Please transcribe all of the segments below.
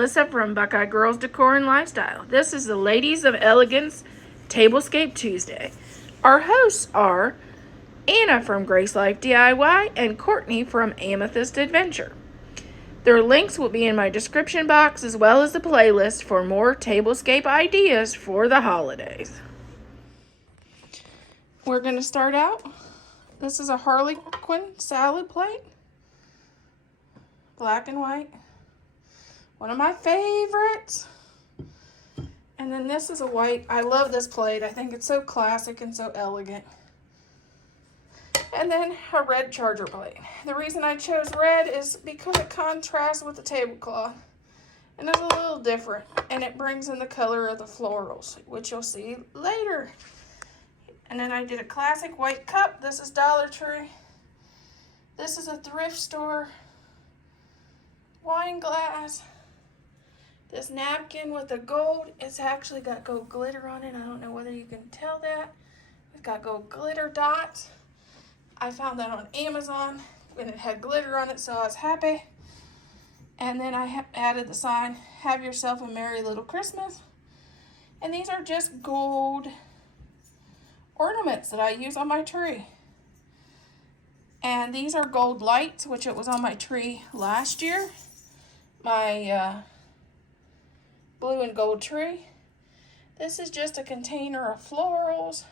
Melissa from Buckeye Girls Decor and Lifestyle. This is the Ladies of Elegance Tablescape Tuesday. Our hosts are Anna from Grace Life DIY and Courtney from Amethyst Adventure. Their links will be in my description box as well as the playlist for more tablescape ideas for the holidays. We're going to start out. This is a Harlequin salad plate. Black and white. One of my favorites. And then this is a white. I love this plate. I think it's so classic and so elegant. And then a red charger plate. The reason I chose red is because it contrasts with the tablecloth. And it's a little different. And it brings in the color of the florals, which you'll see later. And then I did a classic white cup. This is Dollar Tree. This is a thrift store wine glass. This napkin with the gold, it's actually got gold glitter on it. I don't know whether you can tell that. It's got gold glitter dots. I found that on Amazon and it had glitter on it, so I was happy. And then I added the sign, "Have yourself a merry little Christmas." And these are just gold ornaments that I use on my tree. And these are gold lights, which it was on my tree last year. My blue and gold tree. This is just a container of florals.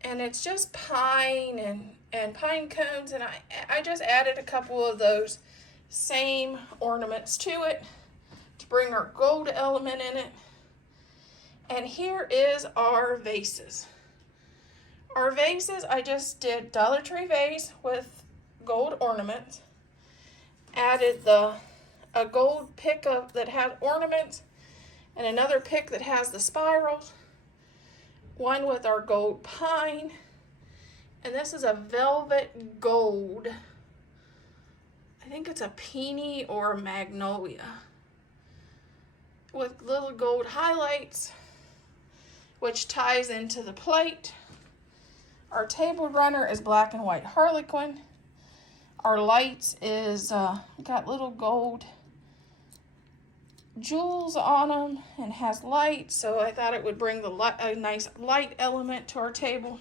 And it's just pine and pine cones. And I just added a couple of those same ornaments to it to bring our gold element in it. And here is our vases. Our vases, I just did Dollar Tree vase with gold ornaments. Added a gold pick that had ornaments and another pick that has the spirals. One with our gold pine. And this is a velvet gold. I think it's a peony or a magnolia. With little gold highlights, which ties into the plate. Our table runner is black and white Harlequin. Our lights is got little gold jewels on them and has lights, so I thought it would bring a nice light element to our table.